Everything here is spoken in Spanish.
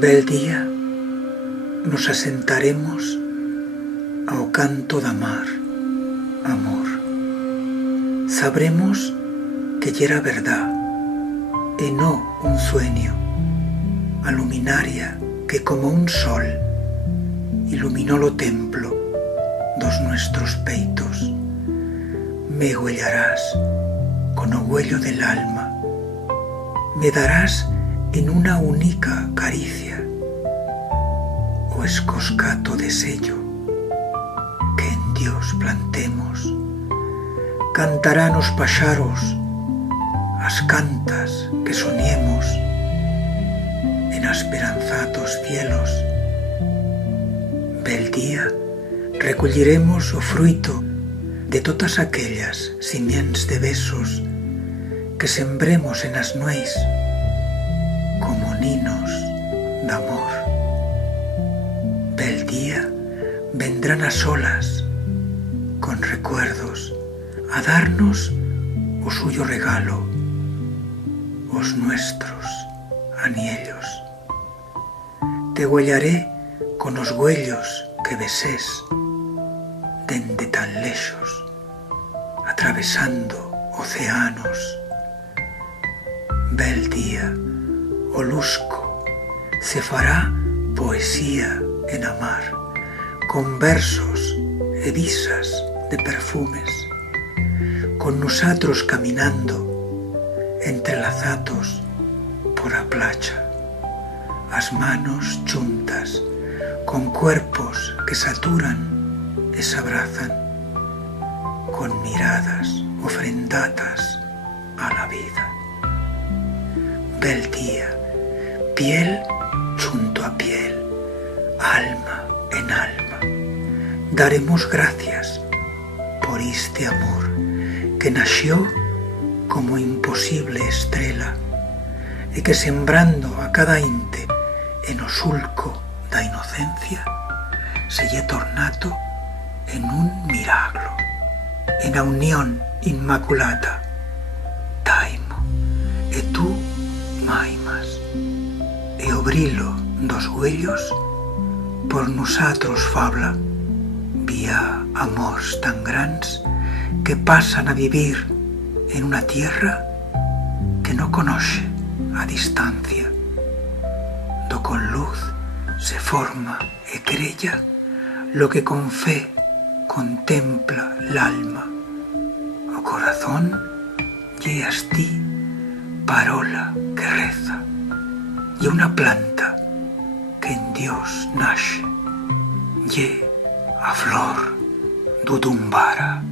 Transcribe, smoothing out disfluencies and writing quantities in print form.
Bel día nos asentaremos ao canto da mar, amor. Sabremos que yera verdad e no un sueño, a luminaria que como un sol iluminó lo templo dos nuestros peitos. Me huellarás con o huello del alma, me darás en una única caricia o escoscato de sello que en Dios plantemos. Cantarán os paxaros as cantas que soñemos en esperanzados cielos. Bel día recolliremos o fruito de todas aquellas simiens de besos que sembremos en as nueis como ninos d'amor. Bel día vendrán as olas con recuerdos a darnos o suyo regalo, os nuestros aniellos. Te huellaré con os huellos que besés dende tan lexos, atravesando océanos. Bel día, o lusco se fará poesía en amar, con versos e visas de perfumes, con nosatros caminando entrelazados por a placha, as manos chuntas, con cuerpos que saturan e se abrazan, con miradas ofrendadas a la vida. Bel día, piel junto a piel, alma en alma, daremos gracias por este amor que nació como imposible estrela e que sembrando a cada inte en o sulco da inocencia se lle tornato en un milagro, en a unión inmaculada. Taimo, e tú maimas, e o brilo dos huellos por nosatros fabla, vía amors tan grans que pasan a vivir en una tierra que no conoce a distancia, do con luz se forma e crella lo que con fe contempla l'alma. O corazón lleas ti, parola que reza, y una planta que en Dios nace, lle a flor do Dumbara.